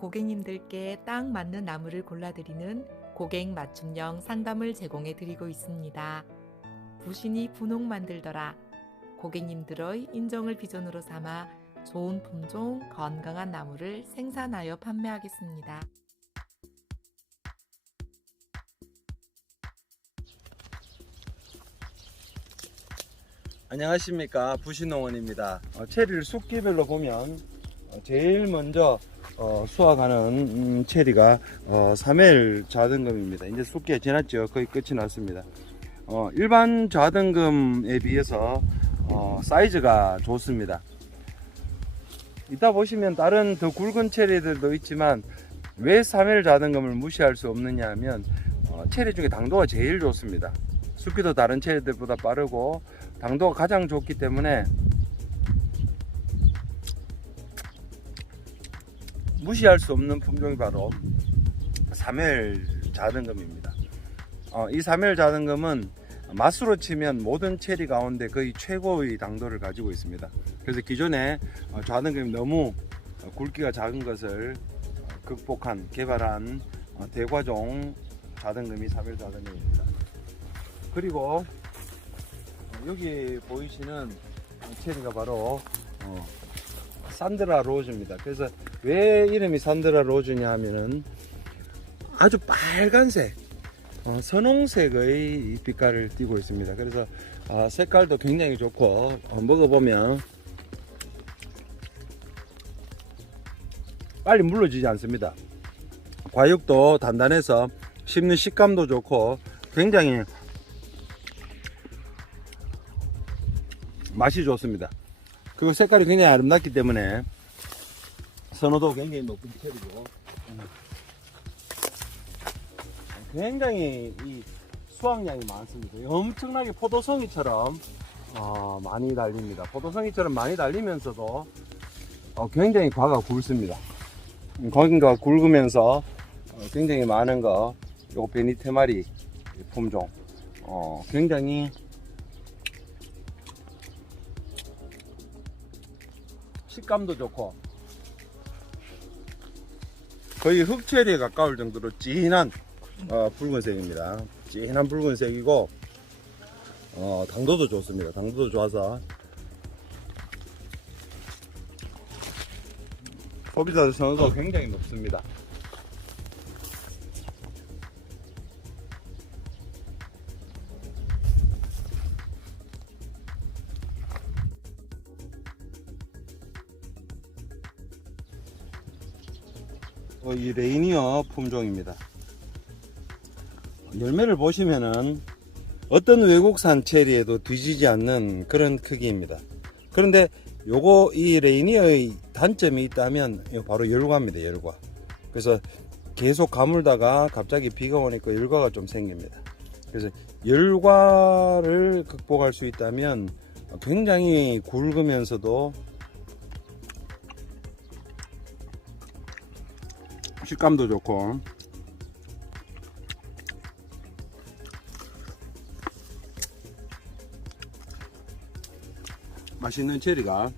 고객님들께 딱 맞는 나무를 골라드리는 고객 맞춤형 상담을 제공해 드리고 있습니다. 부신이 분홍 만들더라. 고객님들의 인정을 비전으로 삼아 좋은 품종, 건강한 나무를 생산하여 판매하겠습니다. 안녕하십니까 부신농원입니다 어, 체리를 쑥기별로 보면 어, 제일 먼저 어, 수확하는 음, 체리가 어, 3일 좌등금입니다. 이제 쑥기가 지났죠. 거의 끝이 났습니다. 어, 일반 좌등금에 비해서 어, 사이즈가 좋습니다. 이따 보시면 다른 더 굵은 체리들도 있지만 왜 3일 좌등금을 무시할 수 없느냐 하면 어, 체리 중에 당도가 제일 좋습니다. 쑥기도 다른 체리들보다 빠르고 당도가 가장 좋기 때문에 무시할 수 없는 품종이 바로 3일 자등금입니다. 어, 이 3일 자등금은 맛으로 치면 모든 체리 가운데 거의 최고의 당도를 가지고 있습니다. 그래서 기존에 어, 좌등금이 너무 어, 굵기가 작은 것을 어, 극복한 개발한 어, 대과종 자등금이 3일 자등금입니다. 그리고 어, 여기 보이시는 체리가 바로 어, 산드라 로즈입니다. 그래서 왜 이름이 산드라 로즈냐 하면은 아주 빨간색, 어, 선홍색의 빛깔을 띠고 있습니다. 그래서 아, 색깔도 굉장히 좋고 어, 먹어보면 빨리 물러지지 않습니다. 과육도 단단해서 씹는 식감도 좋고 굉장히 맛이 좋습니다. 그리고 색깔이 굉장히 아름답기 때문에 선호도 굉장히 높은 체리고 굉장히 이 수확량이 많습니다. 엄청나게 포도송이처럼 어, 많이 달립니다. 포도송이처럼 많이 달리면서도 어, 굉장히 과가 굵습니다. 거기가 굵으면서 어, 굉장히 많은 거, 요 베니테마리 품종, 어, 굉장히 식감도 좋고 거의 흑체리에 가까울 정도로 진한 어, 붉은색입니다. 진한 붉은색이고 어, 당도도 좋습니다. 당도도 좋아서 소비자 선호도 굉장히 높습니다. 어, 이 레이니어 품종입니다. 열매를 보시면은 어떤 외국산 체리에도 뒤지지 않는 그런 크기입니다. 그런데 요거 이 레이니어의 단점이 있다면 바로 열과입니다. 열과. 그래서 계속 가물다가 갑자기 비가 오니까 열과가 좀 생깁니다. 그래서 열과를 극복할 수 있다면 굉장히 굵으면서도 식감도 좋고 맛있는 체리가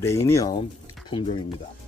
레이니어 품종입니다.